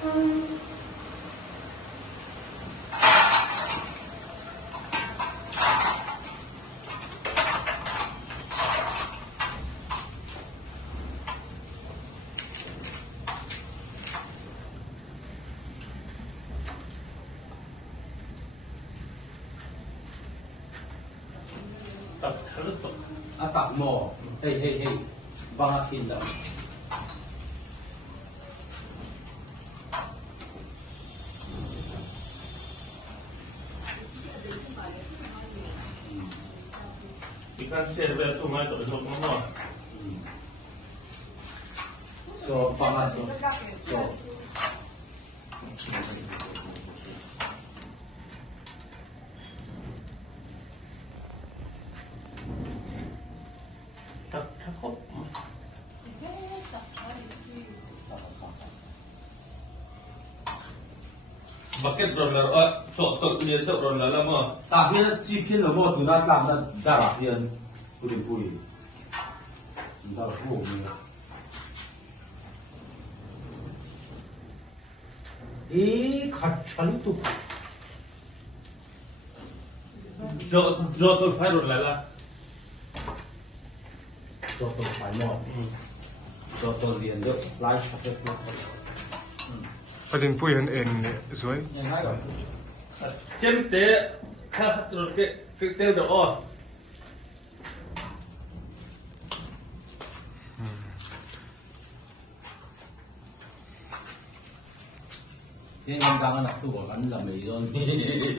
ตักหม้อเฮ้บางอาทิตย์แล้วVi kan servera tomater och så kommer mat. Så bara så. Tack hopp. Bakit roller soktor ini tu roller lama. Tapi chicken lo mo tu na sam na darah pian pui. Entah apa ni. Kacang tu. Jotol fai roller lah. Jotol fai mo. Jotol lian tu lai pakai tu. ประเด็นผู้เห็นเอ็นเนี่ยสวย เช่นเตะถ้าตัวเตะเดี๋ยวอ้อ Ini yang jangan nak tu, kan lama itu.